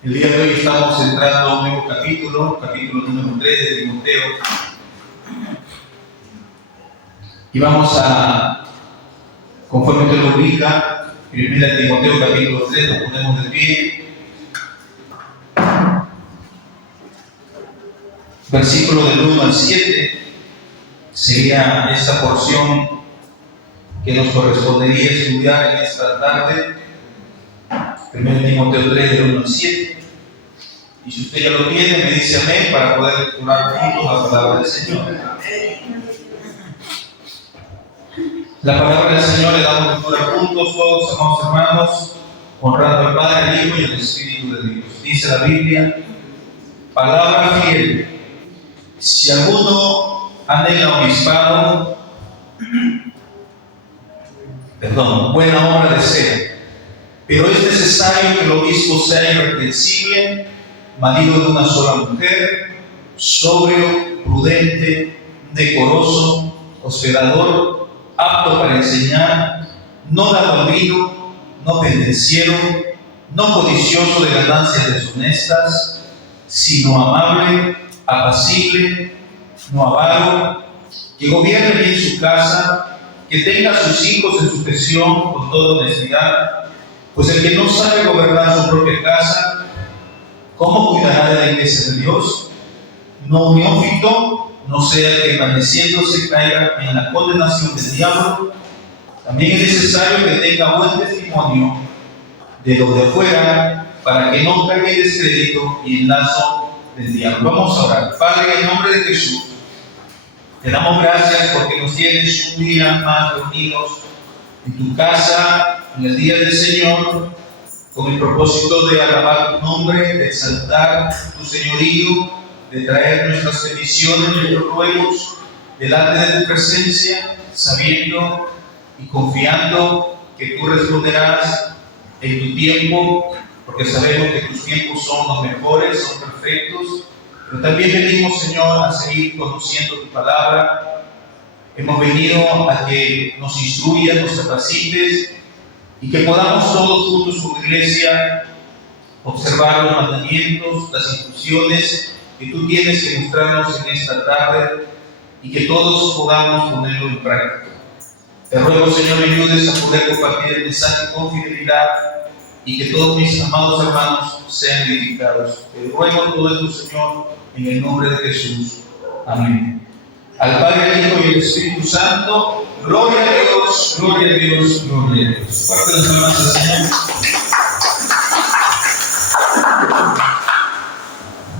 El día de hoy estamos entrando a un nuevo capítulo número 3 de Timoteo. Y vamos a, conforme te lo ubica, 1 Timoteo capítulo 3, nos ponemos de pie. Versículo del 1 al 7 sería esta porción que nos correspondería estudiar en esta tarde. 1 Timoteo 3, del 1 al 7. Y si usted ya lo tiene, me dice amén para poder lecturar juntos la palabra del Señor. La palabra del Señor le damos lectura juntos, todos amados hermanos, honrando al Padre, al Hijo y al Espíritu de Dios. Dice la Biblia, palabra fiel. Si alguno anhela obispado, buena obra desea, pero es necesario que el obispo sea irreprensible, marido de una sola mujer, sobrio, prudente, decoroso, hospedador, apto para enseñar, no dado al vino, no pendenciero, no codicioso de ganancias deshonestas, sino amable, apacible, no avaro, que gobierne bien su casa, que tenga a sus hijos en sujeción con toda honestidad, pues el que no sabe gobernar su propia casa, ¿cómo cuidará de la iglesia de Dios? No neófito, no sea que envaneciéndose caiga en la condenación del diablo. También es necesario que tenga buen testimonio de los de afuera, para que no caiga en descrédito y en lazo del diablo. Vamos a orar. Padre, en el nombre de Jesús, te damos gracias porque nos tienes un día más reunidos en tu casa, en el día del Señor, con el propósito de alabar tu nombre, de exaltar tu señorío, de traer nuestras peticiones, nuestros ruegos delante de tu presencia, sabiendo y confiando que tú responderás en tu tiempo, porque sabemos que tus tiempos son los mejores, son perfectos, pero también venimos, Señor, a seguir conociendo tu palabra. Hemos venido a que nos instruyas, nos capacites, y que podamos todos juntos como iglesia observar los mandamientos, las instrucciones que tú tienes que mostrarnos en esta tarde y que todos podamos ponerlo en práctica. Te ruego, Señor, me ayudes a poder compartir el mensaje con fidelidad y que todos mis amados hermanos sean edificados. Te ruego todo esto, Señor, en el nombre de Jesús. Amén. Al Padre, al Hijo y al Espíritu Santo, gloria a Dios, gloria a Dios, gloria a Dios. Fuerte las palmas al Señor.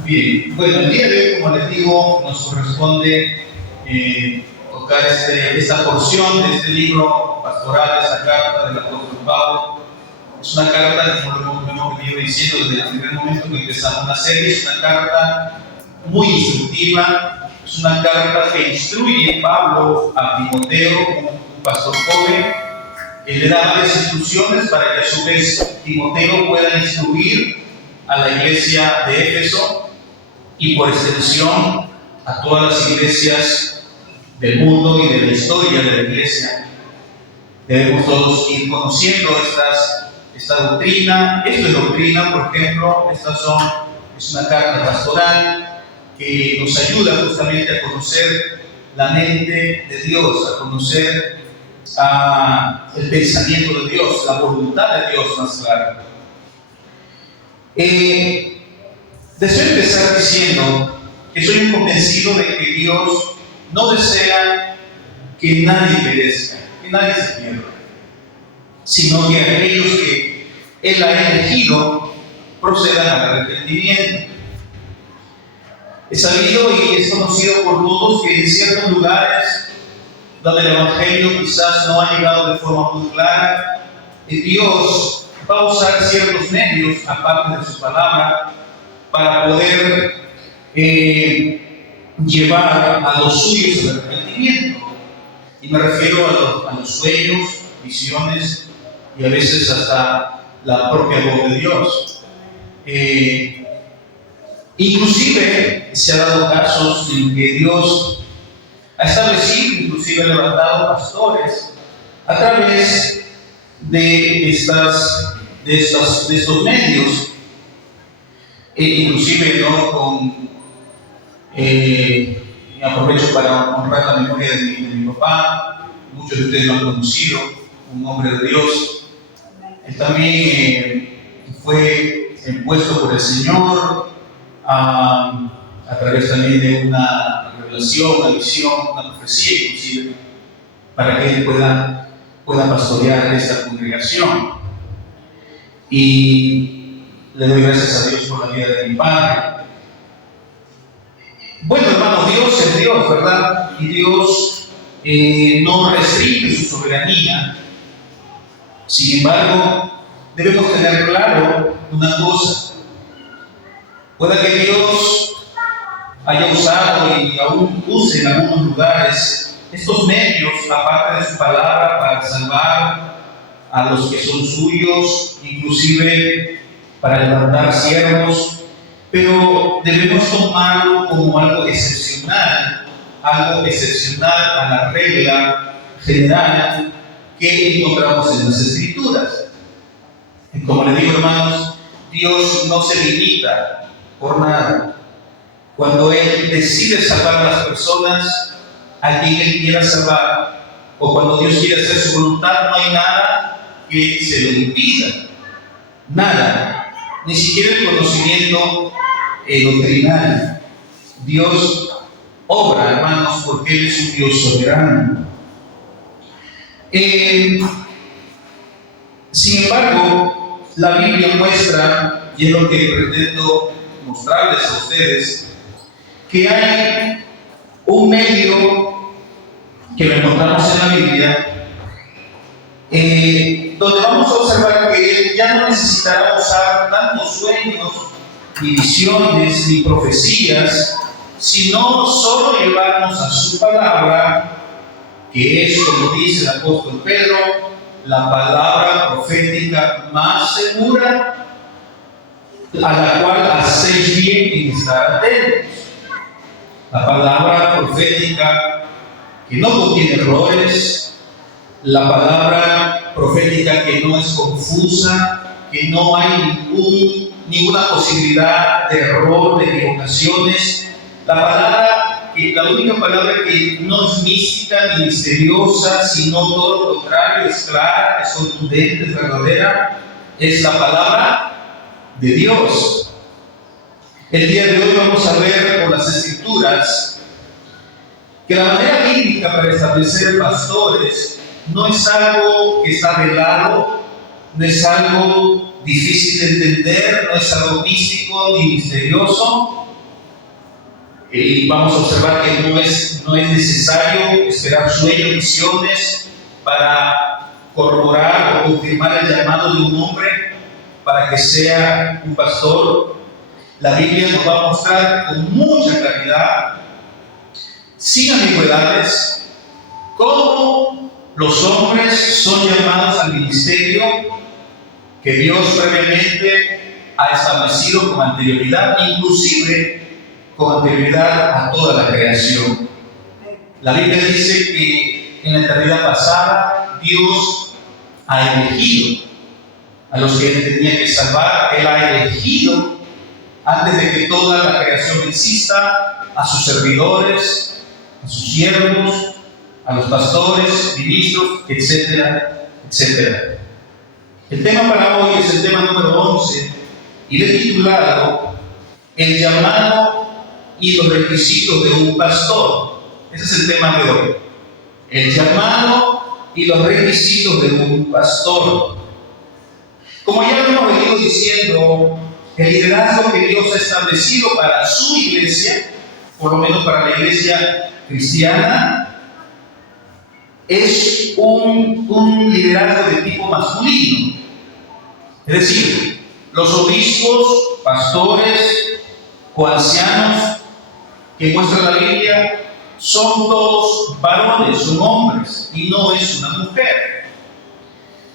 Bien, bueno, el día de hoy, como les digo, nos corresponde tocar esta porción de este libro pastoral, esta carta del apóstol Pablo. Es una carta, como lo hemos venido diciendo desde el primer momento que empezamos la serie, es una carta muy instructiva. Es una carta que instruye Pablo a Timoteo, un pastor joven, que le da varias instrucciones para que a su vez Timoteo pueda instruir a la iglesia de Éfeso y por extensión a todas las iglesias del mundo y de la historia de la iglesia. Debemos todos ir conociendo esta doctrina. Esto es doctrina, por ejemplo, es una carta pastoral que nos ayuda justamente a conocer la mente de Dios, a conocer el pensamiento de Dios, la voluntad de Dios más clara. Deseo empezar diciendo que soy un convencido de que Dios no desea que nadie perezca, que nadie se pierda, sino que aquellos que Él ha elegido procedan al arrepentimiento. Es sabido y es conocido por todos que en ciertos lugares donde el Evangelio quizás no ha llegado de forma muy clara, Dios va a usar ciertos medios, aparte de su palabra, para poder llevar a los suyos al arrepentimiento. Y me refiero a los sueños, visiones y a veces hasta la propia voz de Dios. Inclusive se han dado casos en que Dios ha establecido, inclusive ha levantado pastores a través de estos medios. inclusive ¿no? Aprovecho para honrar la memoria de mi papá. Muchos de ustedes lo han conocido, un hombre de Dios. Él también fue puesto por el Señor a través también de una revelación, una visión, una profecía inclusive, para que él pueda pastorear esta congregación. Y le doy gracias a Dios por la vida de mi padre. Bueno, hermanos, Dios es Dios, ¿verdad? Y Dios no restringe su soberanía. Sin embargo, debemos tener claro una cosa. Puede que Dios haya usado y aún use en algunos lugares estos medios, aparte de su palabra, para salvar a los que son suyos, inclusive para levantar siervos, pero debemos tomarlo como algo excepcional a la regla general que encontramos en las Escrituras. Como les digo, hermanos, Dios no se limita por nada. Cuando Él decide salvar a las personas a quien Él quiera salvar, o cuando Dios quiere hacer su voluntad, no hay nada que se lo impida. Nada, ni siquiera el conocimiento doctrinal. Dios obra, hermanos, porque Él es un Dios soberano. Sin embargo, la Biblia muestra, y es lo que pretendo mostrarles a ustedes, que hay un medio que lo encontramos en la Biblia, donde vamos a observar que Él ya no necesitará usar tantos sueños, ni visiones, ni profecías, sino solo llevarnos a su palabra, que es, como dice el apóstol Pedro, la palabra profética más segura, a la cual hacéis bien en estar atentos. La palabra profética que no contiene errores, la palabra profética que no es confusa, que no hay ninguna posibilidad de error, de equivocaciones, la única palabra que no es mística ni misteriosa, sino todo lo contrario, es clara, es contundente, es verdadera, es la palabra de Dios. El día de hoy vamos a ver por las Escrituras que la manera bíblica para establecer pastores no es algo que está velado, no es algo difícil de entender, no es algo místico ni misterioso. Y vamos a observar que no es necesario esperar sueños, visiones para corroborar o confirmar el llamado de un hombre para que sea un pastor. La Biblia nos va a mostrar con mucha claridad, sin ambigüedades, cómo los hombres son llamados al ministerio que Dios previamente ha establecido con anterioridad, inclusive con anterioridad a toda la creación. La Biblia dice que en la eternidad pasada Dios ha elegido a los que Él tenía que salvar. Él ha elegido, antes de que toda la creación exista, a sus servidores, a sus siervos, a los pastores, ministros, etcétera, etcétera. El tema para hoy es el tema número 11 y le he titulado El llamado y los requisitos de un pastor. Ese es el tema de hoy. El llamado y los requisitos de un pastor. Como ya lo hemos venido diciendo, el liderazgo que Dios ha establecido para su iglesia, por lo menos para la iglesia cristiana, es un liderazgo de tipo masculino. Es decir, los obispos, pastores o ancianos que muestra la Biblia son todos varones, son hombres, y no es una mujer.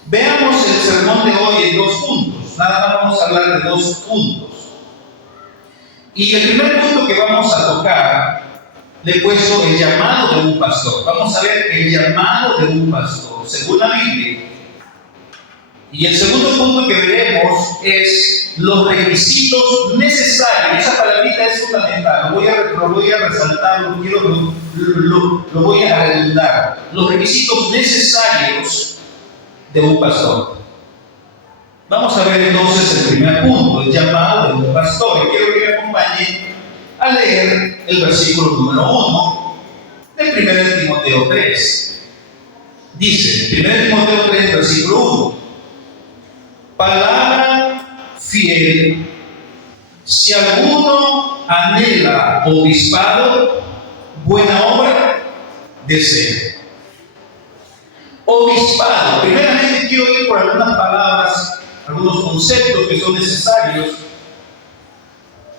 Veamos el sermón de hoy en 2 puntos. Nada más vamos a hablar de 2 puntos. Y el primer punto que vamos a tocar, le he puesto el llamado de un pastor. Vamos a ver el llamado de un pastor, según la Biblia. Y el segundo punto que veremos es los requisitos necesarios. Esa palabrita es fundamental, lo voy a resaltar, lo voy a redundar. Los requisitos necesarios de un pastor. Vamos a ver entonces el primer punto, el llamado de un pastor. Y quiero que me acompañen a leer el versículo número 1 de 1 Timoteo 3. Dice, 1 Timoteo 3, versículo 1. Palabra fiel, si alguno anhela obispado, buena obra desea. Obispado, primeramente quiero ir por algunas palabras, algunos conceptos que son necesarios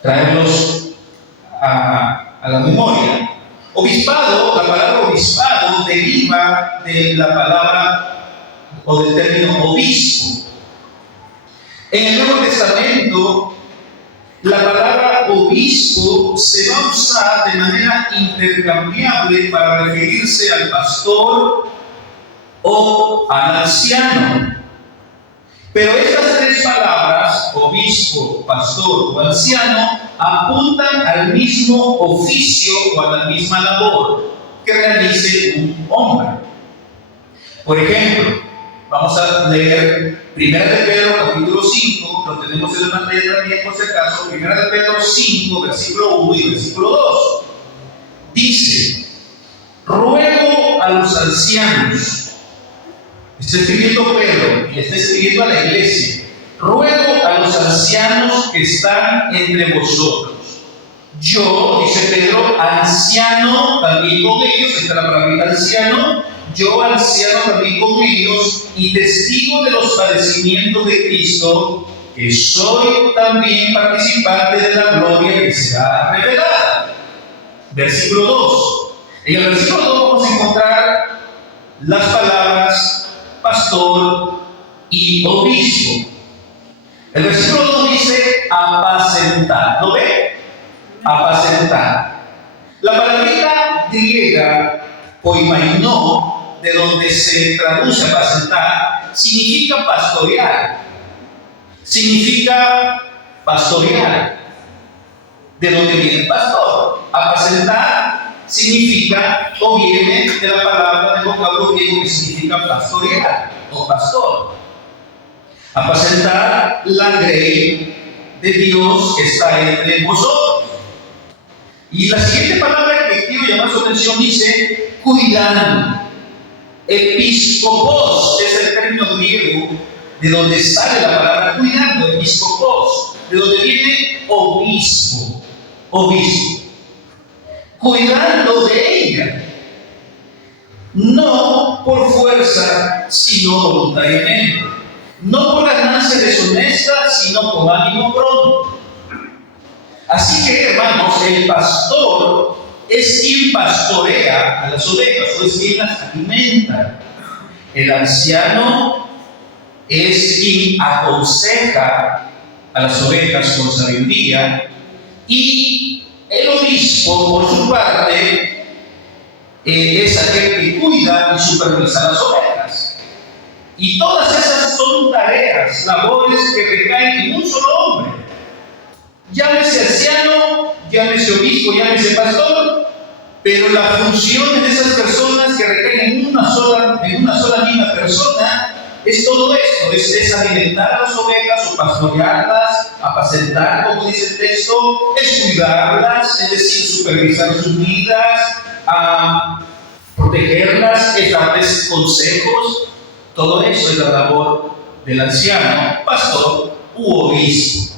traerlos a la memoria. Obispado, la palabra obispado deriva de la palabra o del término obispo. En el Nuevo Testamento, la palabra obispo se va a usar de manera intercambiable para referirse al pastor o al anciano. Pero estas tres palabras, obispo, pastor o anciano, apuntan al mismo oficio o a la misma labor que realice un hombre. Por ejemplo, vamos a leer 1 de Pedro capítulo 5, lo tenemos en la pantalla también por si acaso, 1 de Pedro 5, versículo 1 y versículo 2. Dice, ruego a los ancianos, está escribiendo Pedro y está escribiendo a la iglesia, ruego a los ancianos que están entre vosotros. Yo, dice Pedro, anciano también con ellos, está la palabra anciano, yo anciano también con ellos y testigo de los padecimientos de Cristo, que soy también participante de la gloria que será revelada. Versículo 2. En el versículo 2 vamos a encontrar las palabras pastor y obispo. El versículo 2 dice apacentar. ¿Lo ve? Apacentar. La palabrita griega poimainó, de donde se traduce apacentar, significa pastorear. Significa pastorear. ¿De dónde viene el pastor? Apacentar significa o viene de la palabra del vocablo griego que significa pastorear o pastor. Apacentar la grey de Dios que está entre vosotros. Y la siguiente palabra que quiero llamar su atención dice cuidando. Episcopos es el término griego de donde sale la palabra cuidando, episcopos, de donde viene obispo, obispo. Cuidando de ella, no por fuerza, sino voluntariamente, no por ganancia deshonesta, sino con ánimo pronto. Así que, hermanos, el pastor es quien pastorea a las ovejas, o es quien las alimenta. El anciano es quien aconseja a las ovejas con sabiduría, y el obispo, por su parte, es aquel que cuida y supervisa las ovejas. Y todas esas son tareas, labores que recaen en un solo hombre. Llámese anciano, llámese obispo, llámese pastor, pero las funciones de esas personas que recaen en una sola misma persona es todo esto, es alimentar a las ovejas o pastorearlas, apacentar, como dice el texto, es cuidarlas, es decir, supervisar sus vidas, protegerlas, es darles consejos. Todo eso es la labor del anciano, pastor u obispo.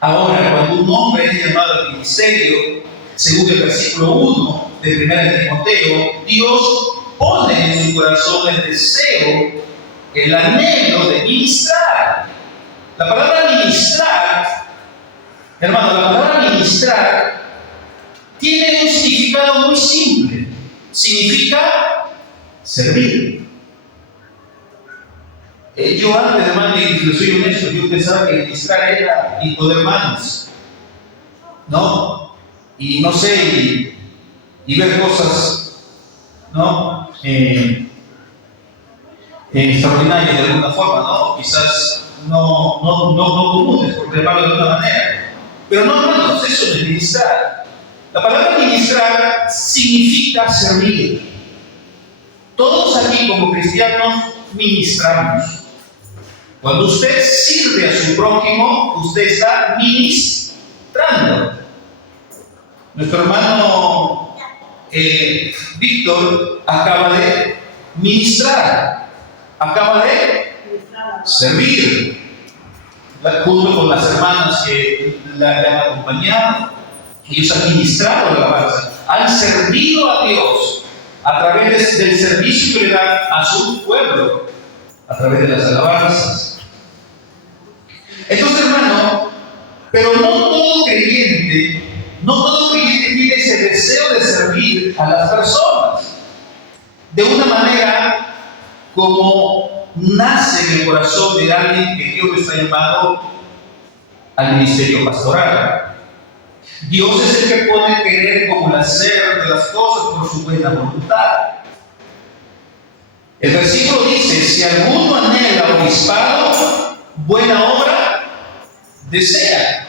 Ahora, cuando un hombre es llamado al ministerio, según el versículo 1 de 1 Timoteo, Dios pone en su corazón el deseo, el anhelo de ministrar. La palabra ministrar, hermano, la palabra ministrar tiene un significado muy simple. Significa servir. Yo antes, hermano, y les soy honesto, yo pensaba que ministrar era hijo de hermanos, ¿no? Y no sé, y ver cosas, ¿no? extraordinarias de alguna forma, ¿no? Quizás no comunes, por llamarlo de alguna manera. Pero no, hermanos, eso es ministrar. La palabra ministrar significa servir. Todos aquí como cristianos ministramos. Cuando usted sirve a su prójimo, usted está ministrando. Nuestro hermano Víctor acaba de ministrar, acaba de servir, junto con las hermanas que le han acompañado. Ellos han ministrado la alabanza, han servido a Dios a través del servicio que le dan a su pueblo, a través de las alabanzas. Entonces, hermano, pero no todo creyente tiene ese deseo de servir a las personas de una manera como nace en el corazón de alguien que Dios le está llamado al ministerio pastoral. Dios es el que pone querer como el hacer de las cosas por su buena voluntad. El versículo dice: si alguno anhela obispado, buena obra desea.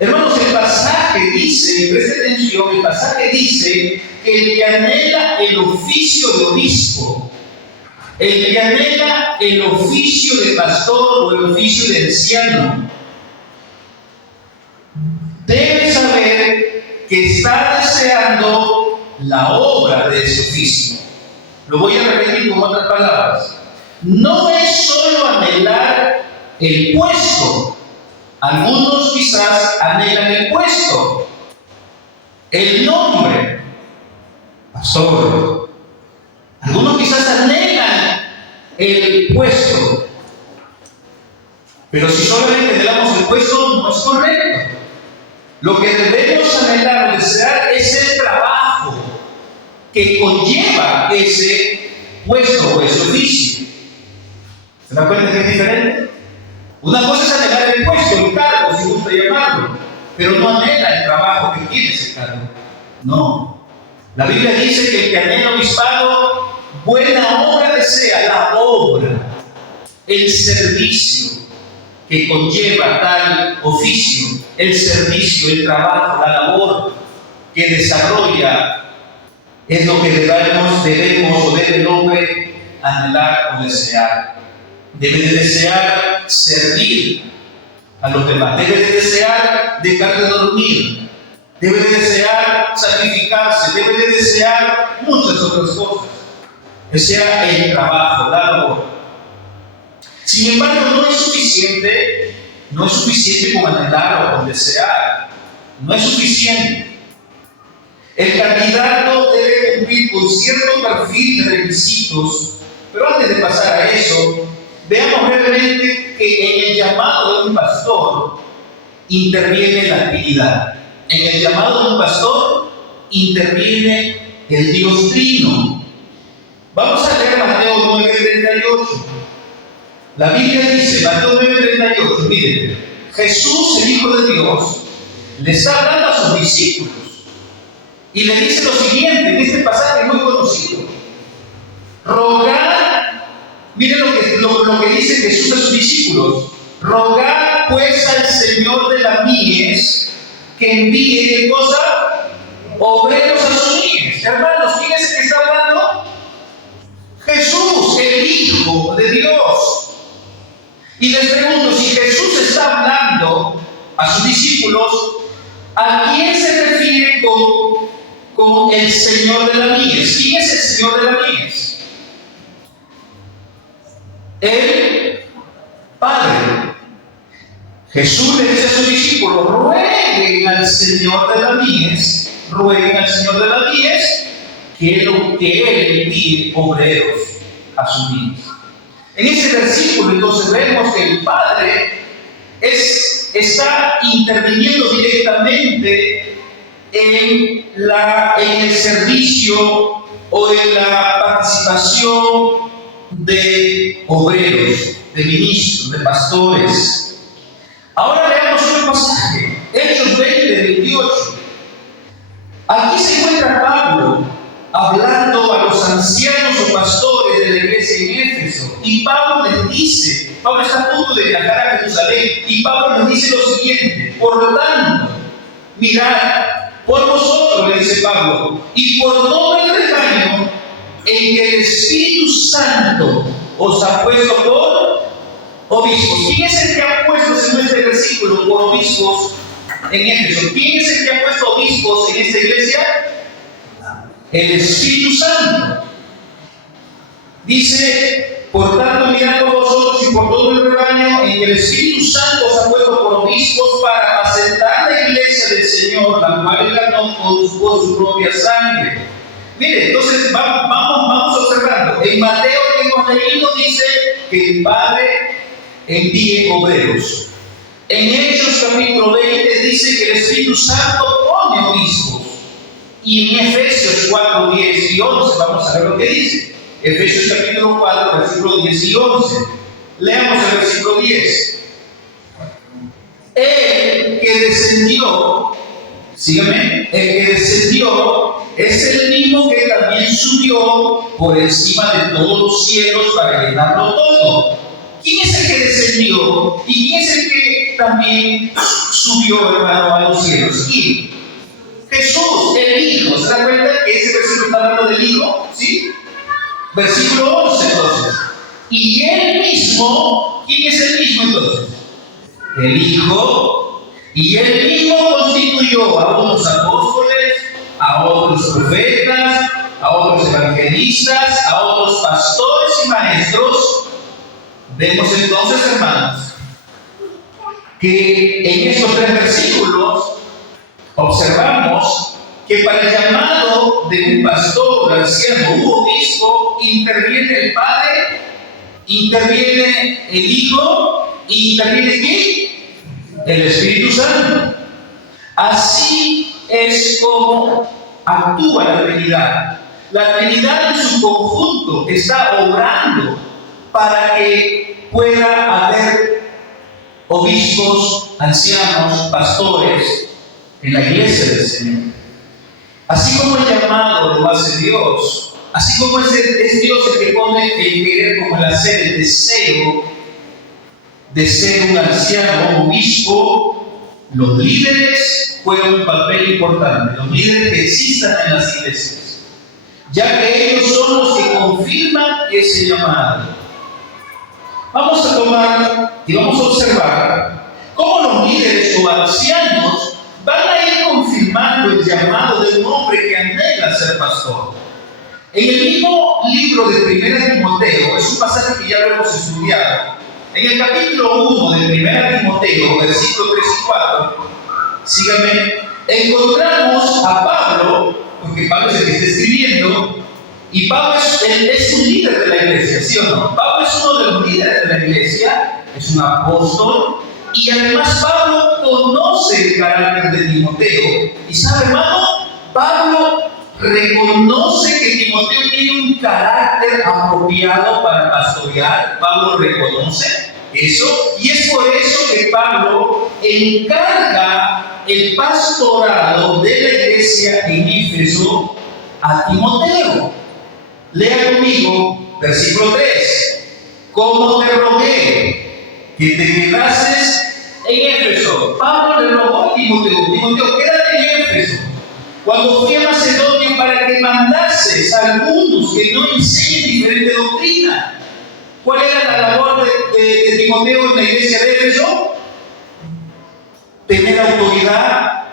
Hermanos, el pasaje dice, preste atención, el pasaje dice que el que anhela el oficio de obispo, el que anhela el oficio de pastor o el oficio de anciano, debe saber que está deseando la obra de ese oficio. Lo voy a repetir con otras palabras. No es solo anhelar el puesto. Algunos quizás anhelan el puesto, el nombre, pastor. Algunos quizás anhelan el puesto. Pero si solamente anhelamos el puesto, no es correcto. Lo que debemos anhelar o desear es el trabajo que conlleva ese puesto o ese oficio. ¿Se dan cuenta que es diferente? Una cosa es anhelar el puesto, el cargo, si gusta llamarlo, pero no anhela el trabajo que tiene ese cargo. No. La Biblia dice que el que anhela obispado, buena obra desea, la obra, el servicio que conlleva tal oficio, el servicio, el trabajo, la labor que desarrolla, es lo que debemos o debe el hombre anhelar o desear. Debe de desear servir a los demás, debe de desear dejar de dormir, debe de desear sacrificarse, debe de desear muchas otras cosas, que sea el trabajo, la labor. Sin embargo, no es suficiente con anhelar o con desear, no es suficiente. El candidato debe cumplir con cierto perfil de requisitos, pero antes de pasar a eso, veamos brevemente que en el llamado de un pastor interviene la actividad. En el llamado de un pastor interviene el Dios Trino. Vamos a leer Mateo 9:38. La Biblia dice, Mateo 9:38, miren, Jesús, el Hijo de Dios, le está hablando a sus discípulos y le dice lo siguiente, en este pasaje muy conocido: rogad. Miren lo que dice Jesús a sus discípulos: rogad pues al Señor de la mies que envíe, ¿qué cosa? Obreros a sus mies. Hermanos, ¿quién es el que está hablando? Jesús, el Hijo de Dios. Y les pregunto, si Jesús está hablando a sus discípulos, ¿a quién se refiere con el Señor de la mies? ¿Quién es el Señor de la mies? El Padre. Jesús le dice a sus discípulos: rueguen al Señor de la mies, que Él envíe obreros a su mies. En ese versículo entonces vemos que el Padre está interviniendo directamente en el servicio o en la participación de obreros, de ministros, de pastores. Ahora veamos un pasaje, Hechos 20:28. Aquí se encuentra Pablo hablando a los ancianos o pastores de la iglesia Pablo está a punto de viajar a Jerusalén y Pablo nos dice lo siguiente: por lo tanto, mirad por vosotros, le dice Pablo, y por todo el rebaño en que el Espíritu Santo os ha puesto por obispos. ¿Quién es el que ha puesto, según este versículo, por obispos en Éfeso? ¿Quién es el que ha puesto obispos en esta iglesia? El Espíritu Santo. Dice: por tanto, mirad por vosotros y por todo el rebaño en que el Espíritu Santo os ha puesto por obispos para apacentar la iglesia del Señor, la cual él ganó por su propia sangre. Mire, entonces vamos observando. En Mateo, que hemos leído, dice que el Padre envíe obreros. En Hechos capítulo 20 dice que el Espíritu Santo pone obispos. Y en Efesios 4, 10 y 11 vamos a ver lo que dice. Efesios capítulo 4, versículo 10 y 11. Leamos el versículo 10. El que descendió, sígueme, el que descendió es el mismo que también subió por encima de todos los cielos para llenarlo todo. ¿Quién es el que descendió? ¿Y quién es el que también subió, hermano, a los cielos? ¿Quién? Jesús, el Hijo. ¿Se da cuenta que ese versículo está hablando del Hijo? ¿Sí? Versículo 11 entonces. Y él mismo, ¿quién es el mismo entonces? El Hijo. Y él mismo constituyó a unos apóstoles, a otros profetas, a otros evangelistas, a otros pastores y maestros. Vemos entonces, hermanos, que en estos tres versículos observamos que para el llamado de un pastor, anciano u obispo interviene el Padre, interviene el Hijo, interviene ¿quién? El Espíritu Santo. Así es como actúa la Trinidad. La Trinidad en su conjunto está obrando para que pueda haber obispos, ancianos, pastores en la iglesia del Señor. Así como el llamado lo hace Dios, así como es Dios el que pone el querer como el hacer, el deseo de ser un anciano, un obispo, los líderes juegan un papel importante, los líderes que existan en las iglesias, ya que ellos son los que confirman ese llamado. Vamos a tomar y vamos a observar cómo los líderes o ancianos van a ir confirmando el llamado de un hombre que anhela ser pastor. En el mismo libro de 1 Timoteo, es un pasaje que ya lo hemos estudiado, en el capítulo 1 de 1 Timoteo, versículos 3 y 4, síganme, encontramos a Pablo, porque Pablo es el que está escribiendo, y Pablo es un líder de la iglesia, ¿sí o no? Pablo es uno de los líderes de la iglesia, es un apóstol, y además Pablo conoce el carácter de Timoteo. Y sabe, hermano, Pablo reconoce que Timoteo tiene un carácter apropiado para pastorear. Pablo reconoce eso, y es por eso que Pablo encarga el pastorado de la iglesia en Éfeso a Timoteo. Lea conmigo, versículo 3. Como te rogué que te quedases en Éfeso. Pablo le rogó a Timoteo: Timoteo, quédate en Éfeso. Cuando fui a Macedonia para que mandases a algunos que no enseñen diferente doctrina. ¿Cuál era la labor de Timoteo en la iglesia de Éfeso? Tener autoridad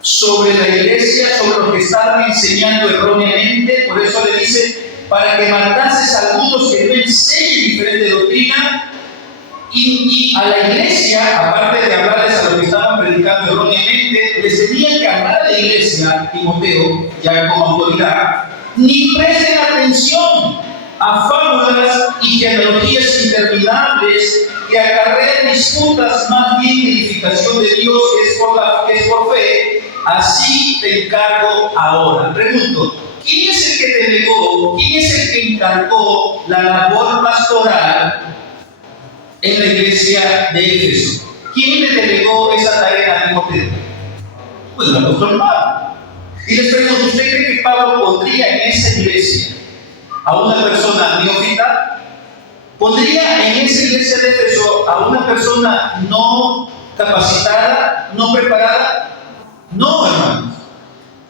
sobre la iglesia, sobre los que estaban enseñando erróneamente. Por eso le dice: para que mandases a algunos que no enseñen diferente doctrina. Y a la iglesia, aparte de hablarles a los que estaban predicando erróneamente, les tenía que hablar a la iglesia, Timoteo, ya como autoridad, ni presten atención a fábulas y genealogías interminables que acarrean disputas, más bien que edificación de Dios, que es por fe. Así te encargo ahora. Pregunto: ¿quién es el que delegó, quién es el que encargó la labor pastoral en la iglesia de Éfeso? ¿Quién le delegó esa tarea a Timoteo? Pues el apóstol Pablo. Y les pregunto: ¿usted cree que Pablo pondría en esa iglesia a una persona neófita? ¿Pondría en esa iglesia de Éfeso a una persona no capacitada, no preparada? No, hermanos.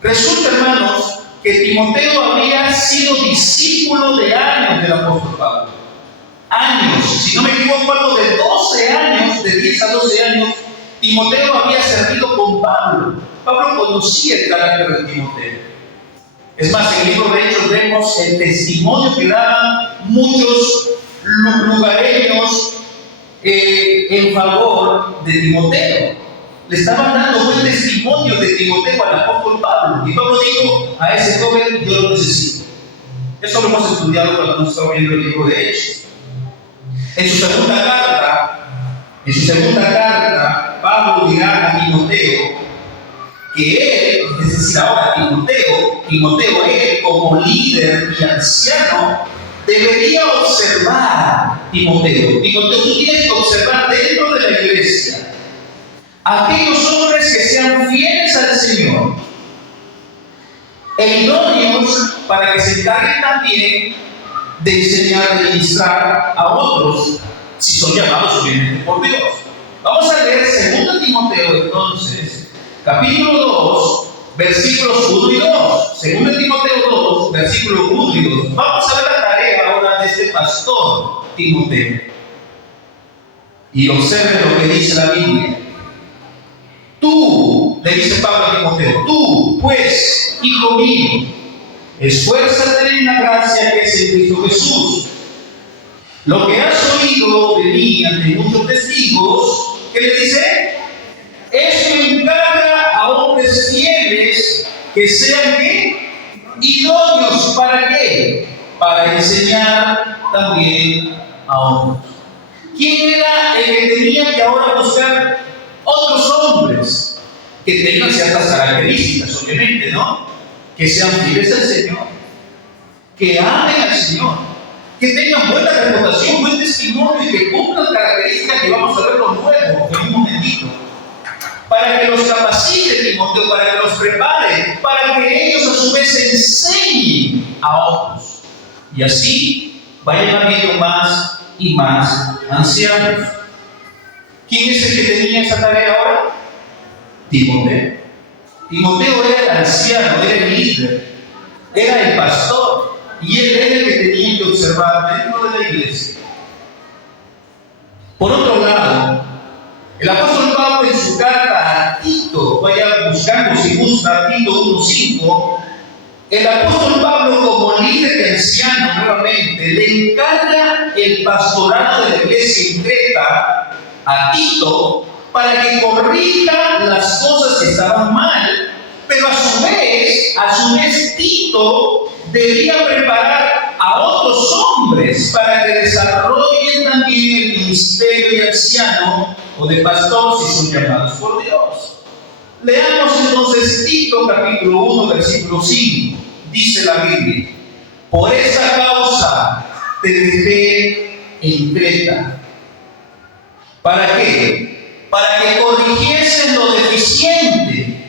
Resulta, hermanos, que Timoteo había sido discípulo de años del apóstol Pablo. Años, si no me equivoco, algo de 12 años, de 10 a 12 años, Timoteo había servido con Pablo. Pablo conocía el carácter de Timoteo. Es más, en el libro de Hechos vemos el testimonio que daban muchos lugareños en favor de Timoteo. Le estaban dando buen testimonio de Timoteo al apóstol Pablo. Y Pablo dijo: a ese joven yo lo necesito. Eso lo hemos estudiado cuando hemos estado viendo el libro de Hechos. En su segunda carta, Pablo dirá a Timoteo que él, es decir, ahora Timoteo, él como líder y anciano, debería observar Timoteo. Timoteo, tú tienes que observar dentro de la iglesia aquellos hombres que sean fieles al Señor, e idóneos para que se encarguen también de enseñar, de ministrar a otros, si son llamados obviamente por Dios. Vamos a leer 2 Timoteo entonces, capítulo 2, versículos 1 y 2. 2 Timoteo 2, versículos 1 y 2. Vamos a ver la tarea ahora de este pastor Timoteo. Y observen lo que dice la Biblia. Tú, le dice Pablo a Timoteo, tú, pues, hijo mío, esfuérzate en la gracia que es en Cristo Jesús. Lo que has oído de mí ante muchos testigos, ¿qué le dice? Esto encarga a hombres fieles que sean ¿qué? Idóneos. ¿Para qué? Para enseñar también a otros. ¿Quién era el que tenía que ahora buscar otros hombres que tengan ciertas características, obviamente, ¿no? Que sean fieles al Señor, que amen al Señor, que tengan buena reputación, buen testimonio y que cumplan características que vamos a ver lo nuevo en un momentito, para que los capacite Timoteo, para que los prepare, para que ellos a su vez enseñen a otros y así vayan habiendo más y más ancianos. ¿Quién es el que tenía esa tarea ahora? Timoteo. Timoteo era el anciano, era el líder, era el pastor, y él era el que tenía que observar dentro de la iglesia. Por otro lado, el apóstol Pablo en su carta a Tito, vaya buscando si busca Tito 1:5, el apóstol Pablo como líder y anciano nuevamente le encarga el pastorado de la iglesia en Creta a Tito para que corrija las cosas que estaban mal, pero a su vez Tito debía preparar a otros hombres para que desarrollen también el ministerio de anciano o de pastor si son llamados por Dios. Leamos entonces Tito capítulo 1 versículo 5. Dice la Biblia: por esta causa te dejé en Creta. ¿Para qué? Para que corrigiesen lo deficiente.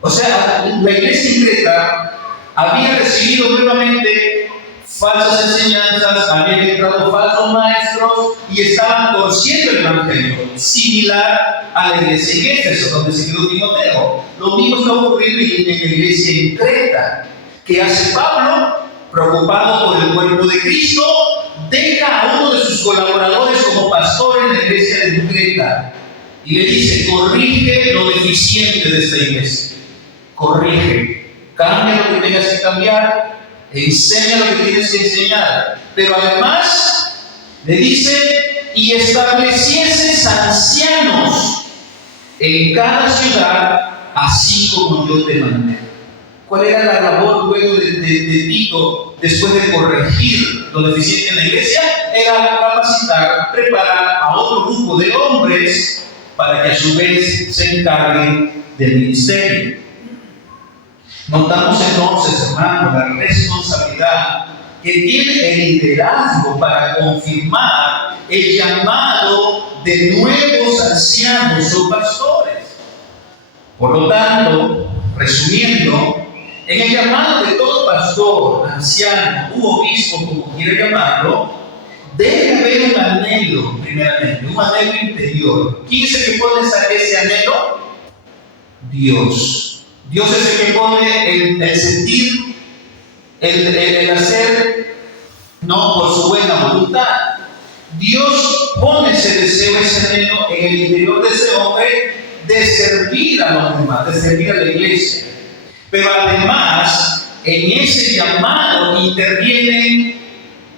O sea, la iglesia en Creta había recibido nuevamente falsas enseñanzas, habían entrado falsos maestros y estaban torciendo el evangelio, similar a la iglesia en Éfeso, donde se quedó Timoteo. Lo mismo está ocurriendo en la iglesia en Creta. ¿Qué hace Pablo? Preocupado por el cuerpo de Cristo, deja a uno de sus colaboradores como pastor en la iglesia de Creta y le dice: corrige lo deficiente de esta iglesia. Corrige, cambia lo que tengas que cambiar, enseña lo que tienes que enseñar, pero además le dice: y estableciese ancianos en cada ciudad, así como yo te mandé. ¿Cuál era la labor luego de Tito después de corregir lo deficiente en la iglesia? Era capacitar, preparar a otro grupo de hombres para que a su vez se encarguen del ministerio. Notamos entonces, hermano, la responsabilidad que tiene el liderazgo para confirmar el llamado de nuevos ancianos o pastores. Por lo tanto, resumiendo, en el llamado de todo pastor, anciano u obispo, como quiera llamarlo, debe haber un anhelo, primeramente, un anhelo interior. ¿Quién es el que pone ese anhelo? Dios. Dios es el que pone el sentir, el hacer, no por su buena voluntad. Dios pone ese deseo, ese anhelo en el interior de ese hombre de servir a los demás, de servir a la iglesia. Pero además, en ese llamado interviene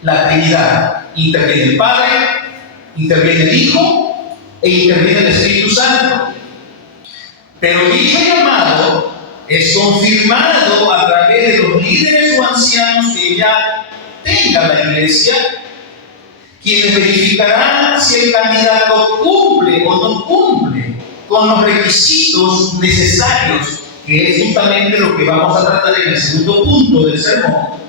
la Trinidad. Interviene el Padre, interviene el Hijo e interviene el Espíritu Santo. Pero dicho llamado es confirmado a través de los líderes o ancianos que ya tenga la iglesia, quienes verificarán si el candidato cumple o no cumple con los requisitos necesarios, que es justamente lo que vamos a tratar en el segundo punto del sermón.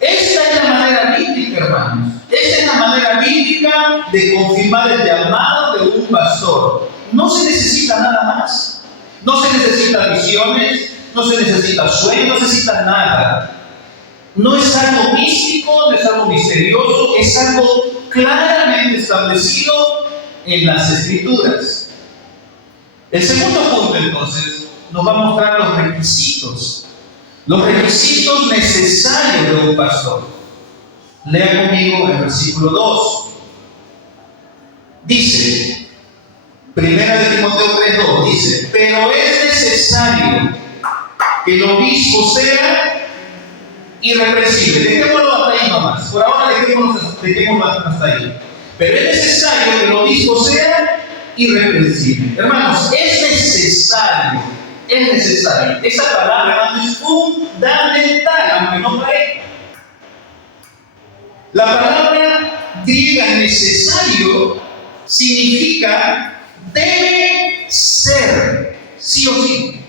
Esta es la manera bíblica, hermanos. Esta es la manera bíblica de confirmar el llamado de un pastor. No se necesita nada más. No se necesitan visiones, no se necesita sueños, no se necesita nada. No es algo místico, no es algo misterioso, es algo claramente establecido en las Escrituras. El segundo punto, entonces, nos va a mostrar los requisitos necesarios de un pastor. Lea conmigo el versículo 2. Dice, Primera de Timoteo 3:2, dice: pero es necesario que el obispo sea irreprensible. Dejémoslo hasta ahí nomás. Por ahora dejémoslo hasta ahí. Pero es necesario que el obispo sea irreprensible. Hermanos, es necesario. Esa palabra, hermanos, es fundamental, aunque no parezca. La palabra griega necesario significa debe ser, sí o sí,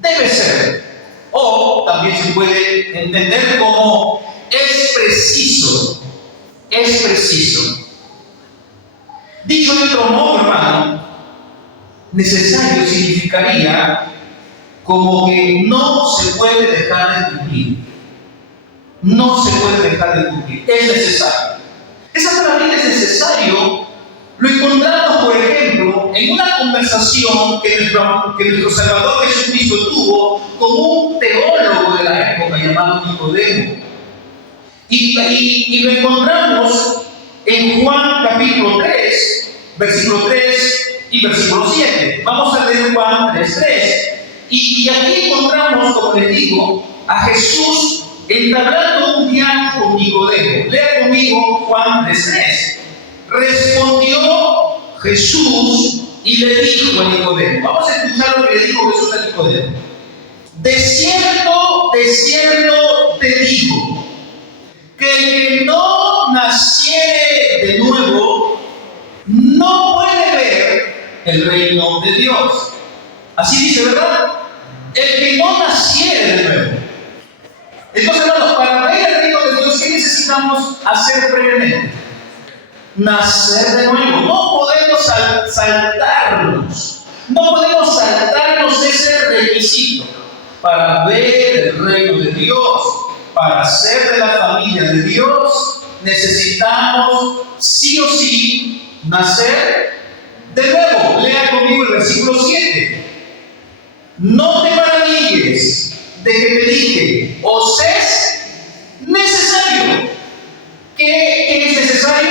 debe ser. O también se puede entender como es preciso. Dicho de otro modo, hermano, necesario significaría como que no se puede dejar de cumplir. No se puede dejar de cumplir. Es necesario. Esa palabra es necesario. Lo encontramos, por ejemplo, en una conversación que nuestro Salvador Jesucristo tuvo con un teólogo de la época llamado Nicodemo. Y lo encontramos en Juan capítulo 3, versículo 3 y versículo 7. Vamos a leer Juan 3:3. Y aquí encontramos, como les digo, a Jesús entablando un diálogo con Nicodemo. Lea conmigo Juan 3:3. Respondió Jesús y le dijo a Nicodemo. Vamos a escuchar lo que le dijo Jesús a Nicodemo. De cierto te digo, que el que no naciere de nuevo no puede ver el reino de Dios. Así dice, ¿verdad? El que no naciere de nuevo. Entonces, hermanos, para ver el reino de Dios, ¿qué necesitamos hacer previamente? Nacer de nuevo. No podemos saltarnos. No podemos saltarnos ese requisito. Para ver el reino de Dios, para ser de la familia de Dios, necesitamos sí o sí nacer de nuevo. Lea conmigo el versículo 7. No te maravilles de que te dije, os es necesario. ¿Qué es necesario?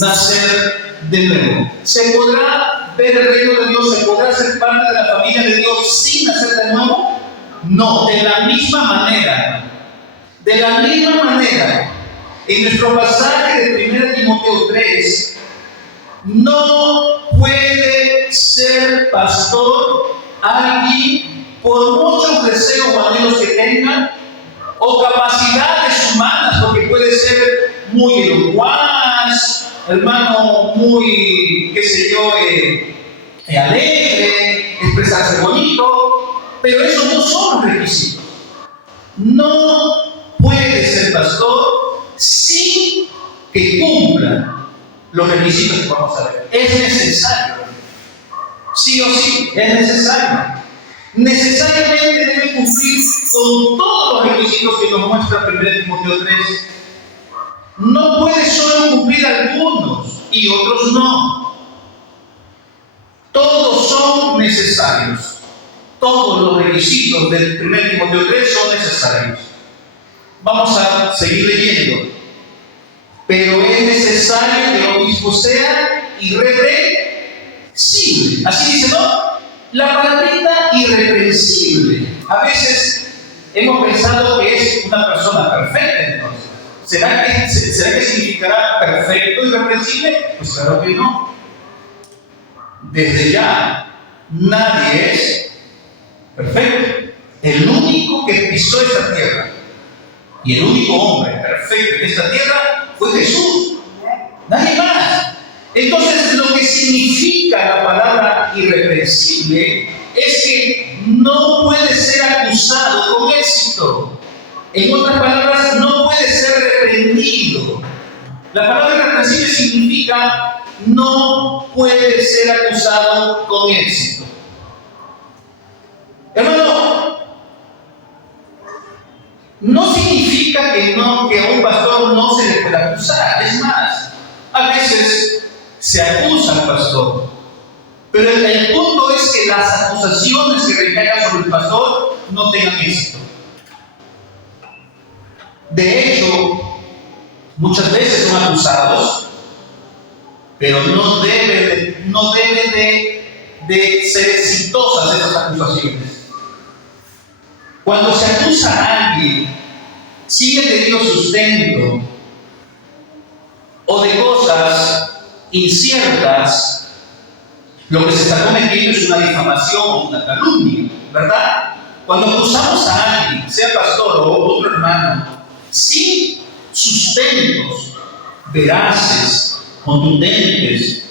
Nacer de nuevo. ¿Se podrá ver el reino de Dios? ¿Se podrá ser parte de la familia de Dios sin nacer de nuevo? No, de la misma manera. De la misma manera, en nuestro pasaje de 1 Timoteo 3, no puede ser pastor alguien, por muchos deseos o anhelos que tenga, o capacidades humanas, porque puede ser muy elocuaz, hermano, muy, qué sé yo, alegre, expresarse bonito, pero esos no son los requisitos. No puede ser pastor sin que cumpla los requisitos que vamos a ver. Es necesario. Sí o sí, es necesario. Necesariamente debe cumplir con todos los requisitos que nos muestra 1 Timoteo 3. no puede solo cumplir algunos y otros no. Todos son necesarios. Todos los requisitos del 1 Timoteo 3 son necesarios. Vamos a seguir leyendo. Pero es necesario que el obispo sea irreprensible. Así dice, ¿no? La palabrita irreprensible. A veces hemos pensado que es una persona perfecta, entonces. ¿Será que significará perfecto, irreprensible? Pues claro que no. Desde ya, nadie es perfecto. El único que pisó esta tierra y el único hombre perfecto en esta tierra fue Jesús. Nadie más. Entonces, lo que significa la palabra irreprensible es que no puede ser acusado con éxito. En otras palabras, no puede ser reprendido. La palabra irreprensible significa no puede ser acusado con éxito. Hermano, no significa que a un pastor no se le pueda acusar. Es más, a veces se acusa al pastor. Pero el punto es que las acusaciones que recaigan sobre el pastor no tengan éxito. De hecho, muchas veces son acusados, pero no deben de ser exitosas esas acusaciones. Cuando se acusa a alguien, sigue teniendo sustento o de cosas inciertas, lo que se está cometiendo es una difamación o una calumnia, ¿verdad? Cuando acusamos a alguien, sea pastor o otro hermano, sin sustentos veraces, contundentes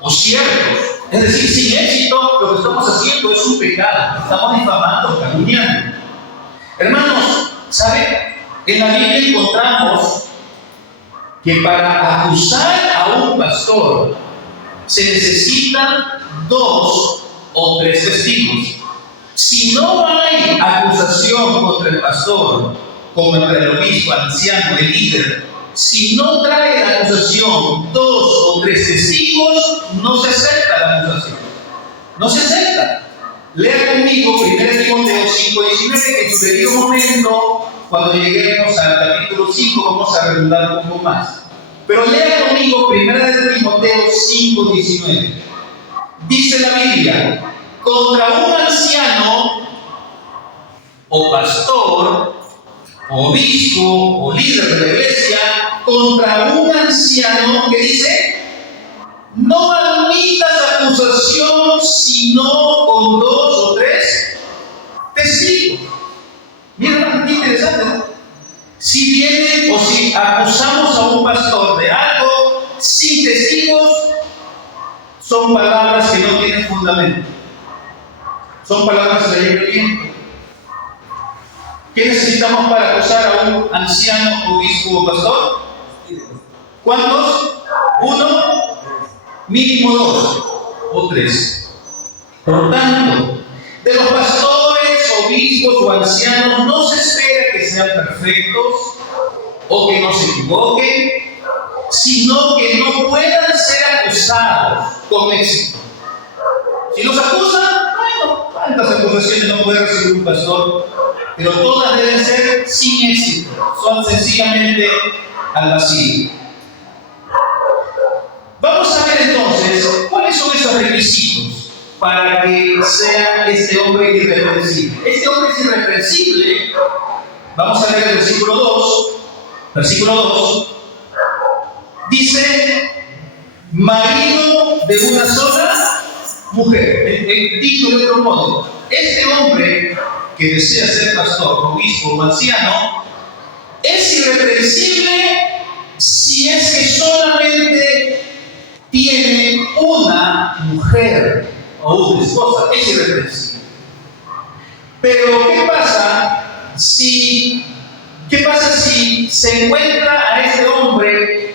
o ciertos, es decir, sin éxito, lo que estamos haciendo es un pecado, estamos difamando, calumniando. Hermanos, ¿saben? En la Biblia encontramos que para acusar a un pastor se necesitan 2 o 3 testigos. Si no hay acusación contra el pastor, contra el obispo, anciano, el líder, si no trae la acusación 2 o 3 testigos, no se acepta la acusación. No se acepta. Lea conmigo 1 Timoteo 5:19, que en su debido momento, cuando lleguemos al capítulo 5, vamos a redundar un poco más. Pero lea conmigo 1 Timoteo 5:19. Dice la Biblia: contra un anciano o pastor, o obispo, o líder de la iglesia, contra un anciano que dice: no admitas acusación sino con 2 o 3 testigos. Mira, qué interesante, ¿no? Si viene o si acusamos a un pastor de algo sin testigos, son palabras que no tienen fundamento. Son palabras de aburrimiento. ¿Qué necesitamos para acusar a un anciano, obispo o pastor? ¿Cuántos? 1, mínimo 2 o 3. Por tanto, de los pastores, obispos o ancianos no se espera que sean perfectos o que no se equivoquen, sino que no puedan ser acusados con éxito. Si los acusan, bueno, ¿cuántas acusaciones no puede recibir un pastor? Pero todas deben ser sin éxito, son sencillamente al vacío. Vamos a ver entonces cuáles son esos requisitos para que sea este hombre irreprensible. Este hombre es irreprensible. Vamos a ver el versículo 2. Versículo 2 dice: marido de una sola mujer. Dicho de otro modo, este hombre que desea ser pastor, obispo o anciano es irreprensible si es que solamente tiene una mujer o una esposa. Es irreprensible. Pero ¿qué pasa si se encuentra a este hombre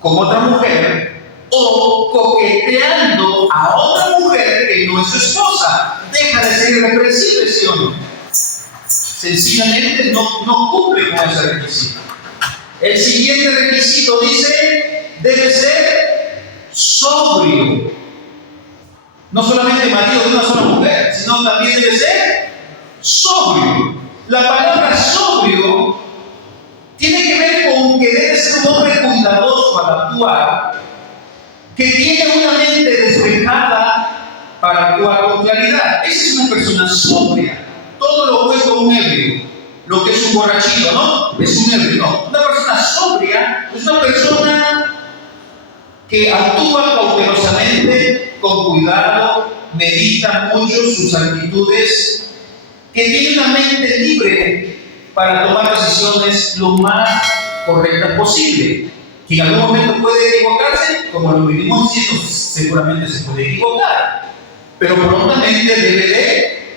con otra mujer o coqueteando a otra mujer que no es su esposa? Deja de ser irreprensible, ¿sí o no? Sencillamente no cumple con ese requisito. El siguiente requisito dice, debe ser sobrio. No solamente marido de una sola mujer, sino también debe ser sobrio. La palabra sobrio tiene que ver con que debe ser un hombre cuidadoso al actuar, que tiene una mente despejada para actuar con claridad. Esa es una persona sobria. Todo lo opuesto a un ebrio. Lo que es un borrachito, ¿no? Es un ebrio, no. Una persona sobria es una persona que actúa cautelosamente, con cuidado, medita mucho sus actitudes, que tiene una mente libre para tomar decisiones lo más correctas posible. Que en algún momento puede equivocarse, como lo vivimos diciendo, seguramente se puede equivocar, pero prontamente debe de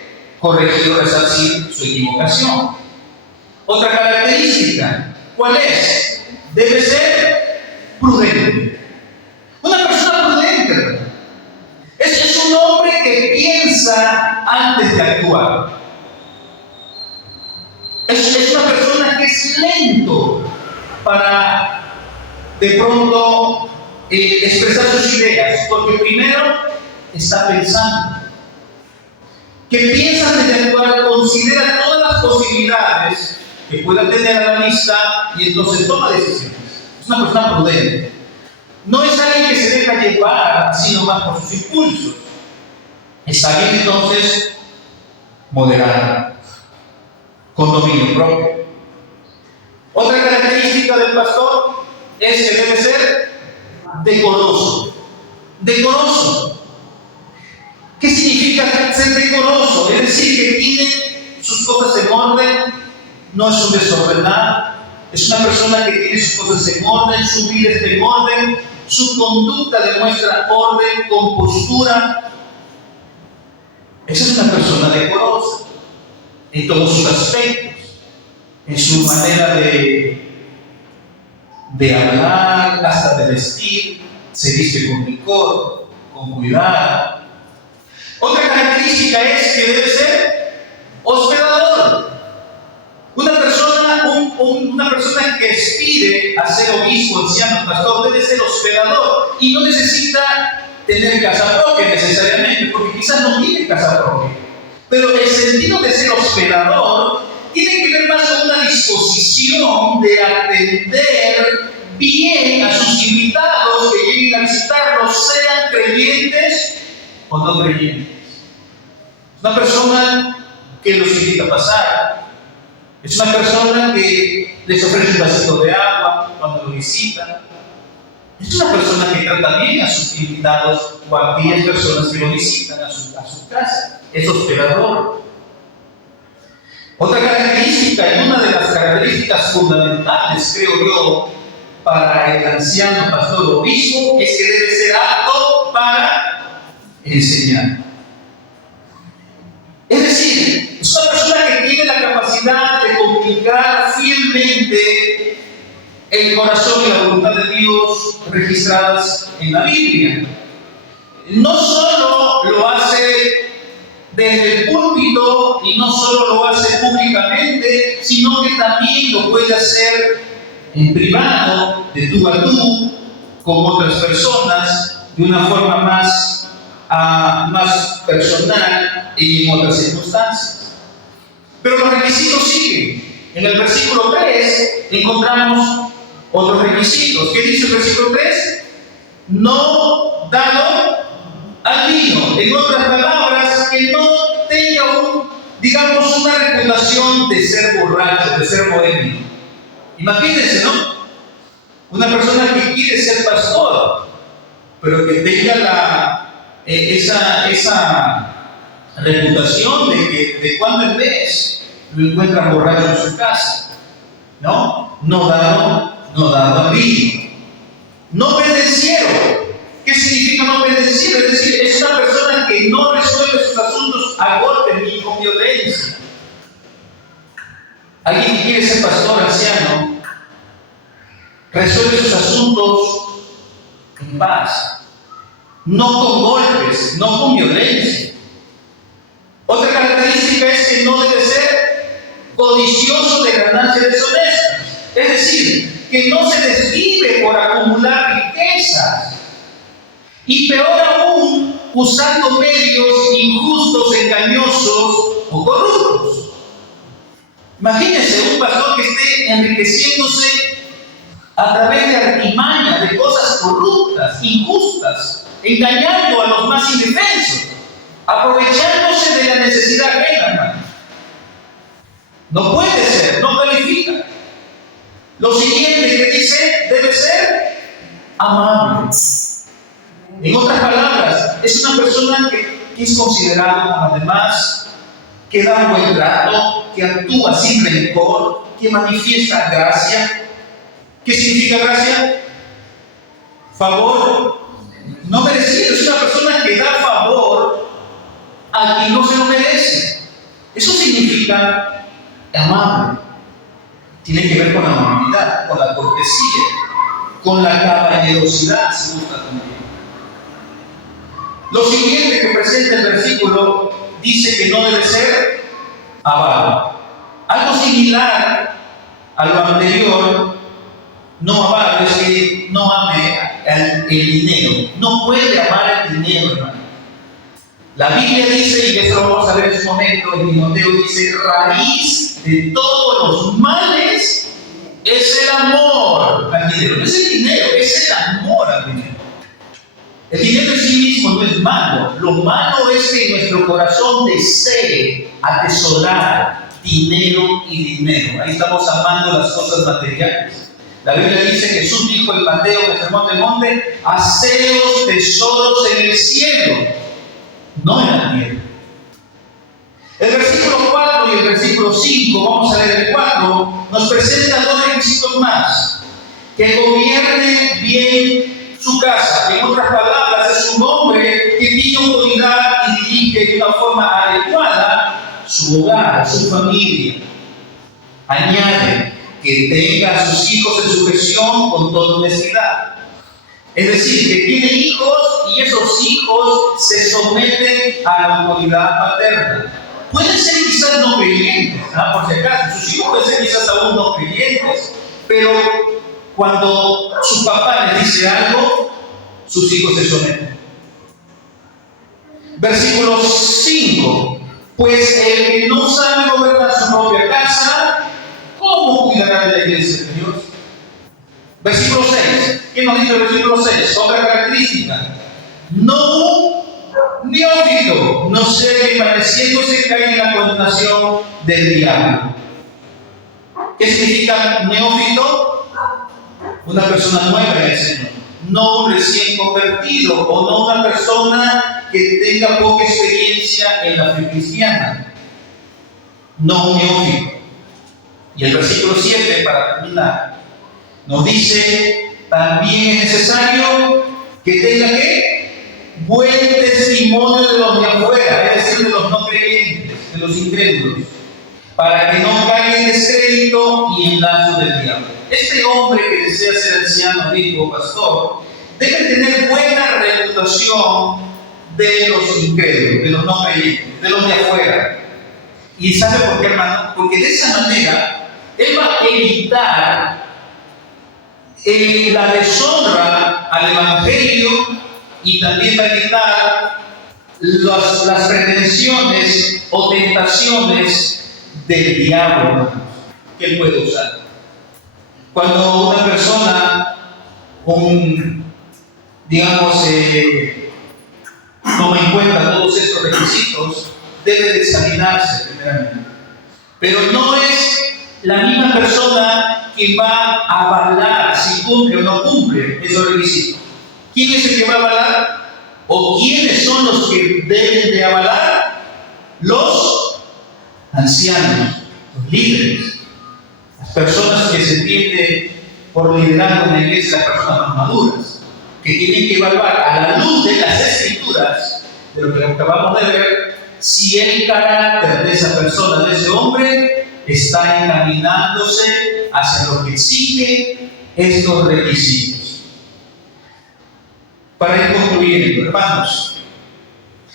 corregir o resarcir su equivocación. Otra característica, ¿cuál es? Debe ser prudente. Una persona prudente es un hombre que piensa antes de actuar. Es una persona que es lento para de pronto expresar sus ideas, porque primero está pensando. Que piensa antes de actuar, considera todas las posibilidades que pueda tener a la vista y entonces toma decisiones. Es una persona prudente. No es alguien que se deja llevar, sino más por sus impulsos. Está bien entonces moderado, con dominio propio. Otra característica del pastor es que debe ser decoroso. Decoroso. ¿Qué significa ser decoroso? Es decir, que tiene sus cosas en orden, no es un desordenado, es una persona que tiene sus cosas en orden, su vida está en orden, su conducta demuestra orden, compostura. Esa es una persona decorosa en todos sus aspectos, en su manera de hablar, hasta de vestir, se viste con decoro, con cuidado. Otra característica es que debe ser hospedador. Una persona que aspire a ser obispo, anciano, pastor, debe ser hospedador y no necesita tener casa propia necesariamente, porque quizás no tiene casa propia. Pero el sentido de ser hospedador tiene que ver más con una disposición de atender bien a sus invitados que lleguen a visitarlos, sean creyentes o no creyentes. Es una persona que los invita a pasar. Es una persona que les ofrece un vasito de agua cuando lo visitan. Es una persona que trata bien a sus invitados o a aquellas personas que lo visitan a su casa. Es hospedador. Otra característica, y una de las características fundamentales, creo yo, para el anciano, pastor o obispo, es que debe ser apto para enseñar. Es decir, es una persona que tiene la capacidad de comunicar fielmente el corazón y la voluntad de Dios registradas en la Biblia. No solo lo hace desde el púlpito y no solo lo hace públicamente, sino que también lo puede hacer en privado, de tú a tú, con otras personas, de una forma más personal y en otras circunstancias. Pero los requisitos siguen. En el versículo 3 encontramos otros requisitos. ¿Qué dice el versículo 3? No dado al vino. En otras palabras, que no tenga una reputación de ser borracho, de ser bohemio. Imagínense, ¿no? Una persona que quiere ser pastor, pero que tenga esa reputación de que de cuando en vez lo encuentran borracho en su casa, ¿no? No dado al vino. No pendenciero. ¿Qué significa no pendenciero? Es decir, es una persona que no resuelve sus asuntos a golpe ni con violencia. Alguien que quiere ser pastor anciano resuelve sus asuntos en paz, no con golpes, no con violencia. Otra característica es que no debe ser codicioso de ganancias deshonestas. Es decir, que no se desvive por acumular riquezas. Y peor aún, usando medios injustos, engañosos o corruptos. Imagínense un pastor que esté enriqueciéndose a través de artimañas, de cosas corruptas, injustas, engañando a los más indefensos, aprovechándose de la necesidad ajena, hermano. No puede ser, no califica. Lo siguiente que dice debe ser amable. En otras palabras, es una persona que es considerada como las demás, que da un buen trato, que actúa sin rencor, que manifiesta gracia. ¿Qué significa gracia? Favor no merecido. Es una persona que da favor a quien no se lo merece. Eso significa amable. Tiene que ver con la amabilidad, con la cortesía, con la caballerosidad, si gusta también. Lo siguiente que presenta el versículo dice que no debe ser avaro. Algo similar a lo anterior, no avaro es que no ame el dinero. No puede amar el dinero, hermano. La Biblia dice, y esto lo vamos a ver en su momento, en Timoteo dice, raíz de todos los males es el amor al dinero. No es el dinero, es el amor al dinero. El dinero en sí mismo no es malo. Lo malo es que nuestro corazón desee atesorar dinero y dinero. Ahí estamos amando las cosas materiales. La Biblia dice que Jesús dijo en Mateo, en el Sermón del Monte, haceos tesoros en el cielo, no en la tierra. El versículo 4 y el versículo 5, vamos a leer el 4, nos presenta dos requisitos más. Que gobierne bien su casa. En otras palabras, es un hombre que tiene autoridad y dirige de una forma adecuada su hogar, su familia. Añade que tenga a sus hijos en sujeción con toda honestidad. Es decir, que tiene hijos y esos hijos se someten a la autoridad paterna. Pueden ser quizás no creyentes, por si acaso, sus hijos pueden ser quizás aún no creyentes, pero cuando su papá les dice algo, sus hijos se someten. Versículo 5. Pues el que no sabe gobernar su propia casa, ¿cómo cuidará de la iglesia de Dios? Versículo 6. ¿Qué nos dice el versículo 6? Otra característica. No neófito, no sea que pareciéndose caiga en la condenación del diablo. ¿Qué significa neófito? Una persona nueva en el Señor, no un recién convertido o no una persona que tenga poca experiencia en la fe cristiana, no un neófito. Y el versículo 7, para terminar, nos dice, también es necesario que tenga ¿qué? Buen testimonio de los de afuera, es decir, de los no creyentes, de los incrédulos, para que no caiga en descrédito y en lazo del diablo. Este hombre que desea ser anciano, rico, pastor, debe tener buena reputación de los incrédulos, de los no creyentes, de los de afuera. ¿Y sabe por qué, hermano? Porque de esa manera él va a evitar la deshonra al Evangelio y también va a evitar las pretensiones o tentaciones del diablo que él puede usar. Cuando una persona, toma en cuenta todos estos requisitos, debe de examinarse primeramente. Pero no es la misma persona que va a avalar si cumple o no cumple esos requisitos. ¿Quién es el que va a avalar? ¿O quiénes son los que deben de avalar? Los ancianos, los líderes. Las personas que se entienden por liderazgo en la iglesia, las personas más maduras, que tienen que evaluar a la luz de las Escrituras, de lo que acabamos de ver, si el carácter de esa persona, de ese hombre, está encaminándose hacia lo que exige estos requisitos. Para ir concluyendo, hermanos,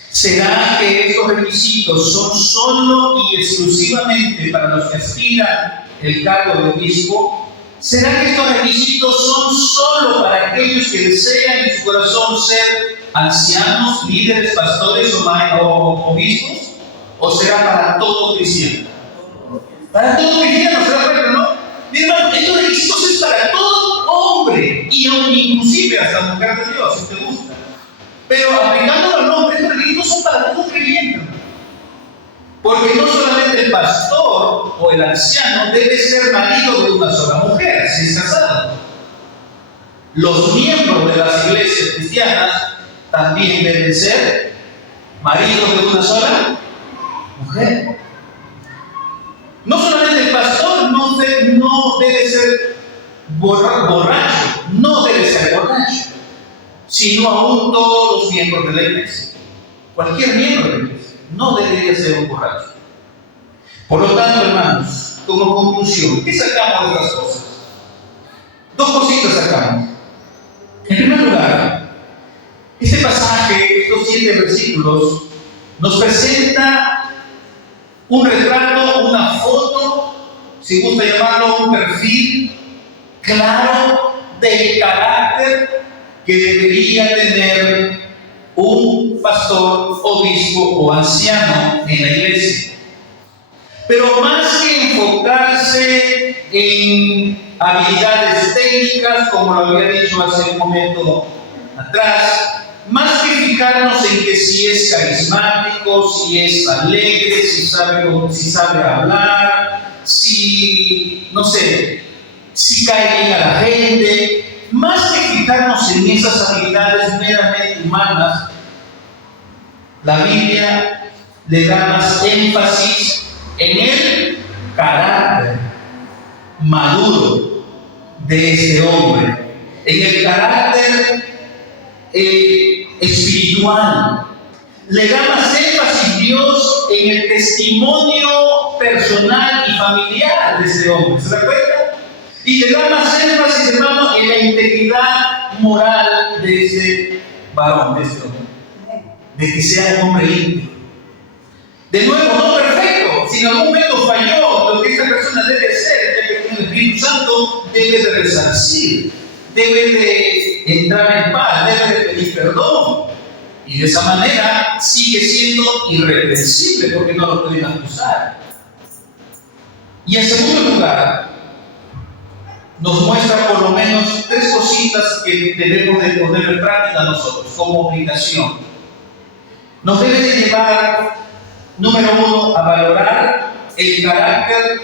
¿será que estos requisitos son solo y exclusivamente para los que aspiran el cargo de obispo? ¿Será que estos requisitos son solo para aquellos que desean en su corazón ser ancianos, líderes, pastores o obispos? ¿O será para todo cristiano? Para todo cristiano, ¿se da cuenta, no? Mi hermano, estos requisitos es para todo hombre y aún inclusive hasta mujer de Dios, si te gusta. Pero aplicando al nombre, estos requisitos son para todo creyente. Porque no solamente el pastor o el anciano debe ser marido de una sola mujer, si es casado. Los miembros de las iglesias cristianas también deben ser maridos de una sola mujer. No solamente el pastor no debe ser borracho, no debe ser borracho, sino aún todos los miembros de la iglesia. Cualquier miembro de la iglesia no debería ser un borracho. Por lo tanto, hermanos, como conclusión, ¿qué sacamos de estas cosas? Dos cositas sacamos. En primer lugar, este pasaje, estos 7 versículos, nos presenta un retrato, una foto, si gusta llamarlo un perfil claro del carácter que debería tener un pastor, obispo o anciano en la iglesia. Pero más que enfocarse en habilidades técnicas, como lo había dicho hace un momento atrás, más que fijarnos en que si es carismático, si es alegre, si sabe hablar, si cae bien a la gente, más que fijarnos en esas habilidades meramente humanas, la Biblia le da más énfasis en el carácter maduro de este hombre, en el carácter espiritual. Le da más énfasis Dios en el testimonio personal y familiar de este hombre. ¿Se da cuenta? Y le da más énfasis, hermano, en la integridad moral de ese varón, de este hombre. De que sea un hombre íntegro. De nuevo, no perfecto. Si en algún momento falló lo que esta persona debe ser, ya que tiene el Espíritu Santo, debe de resarcir, debe de entrar en paz, debe de pedir perdón. Y de esa manera sigue siendo irreprensible porque no lo pueden acusar. Y en segundo lugar, nos muestra por lo menos 3 cositas que debemos de poner en práctica nosotros como obligación. Nos debe de llevar, número 1, a valorar el carácter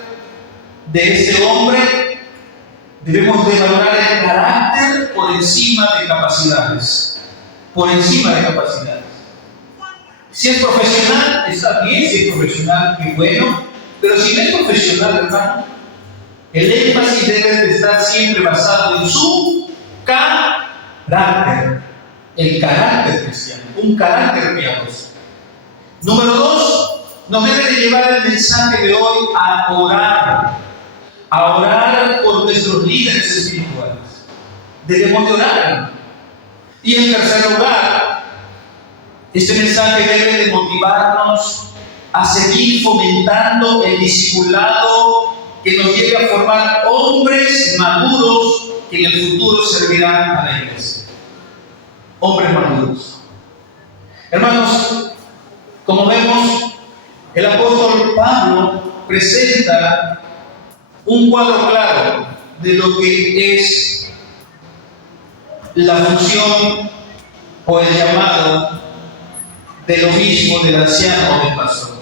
de este hombre. Debemos de valorar el carácter por encima de capacidades. Por encima de capacidades. Si es profesional, está bien. Si es profesional, qué bueno. Pero si no es profesional, hermano, el énfasis debe de estar siempre basado en su carácter. El carácter cristiano, un carácter piadoso. Número 2, nos debe de llevar el mensaje de hoy a orar por nuestros líderes espirituales. Debemos de orar. Y en tercer lugar, este mensaje debe de motivarnos a seguir fomentando el discipulado que nos lleve a formar hombres maduros que en el futuro servirán a la iglesia. Hombres maduros. Hermanos, como vemos, el apóstol Pablo presenta un cuadro claro de lo que es la función o el llamado del obispo, del anciano o del pastor.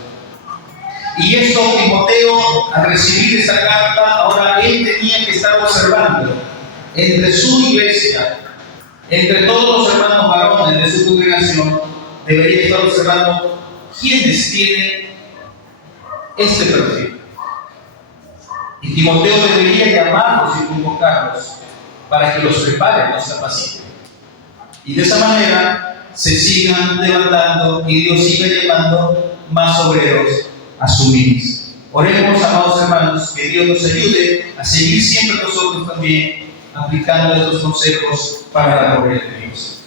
Y esto, Timoteo, al recibir esta carta, ahora él tenía que estar observando entre su iglesia, entre todos los hermanos varones de su congregación, debería estar observando quiénes tienen este perfil. Y Timoteo debería llamarlos y convocarlos para que los preparen, los capaciten. Y de esa manera se sigan levantando y Dios siga llevando más obreros a su ministro. Oremos, amados hermanos, que Dios nos ayude a seguir siempre nosotros también aplicando estos consejos para la gloria de Dios.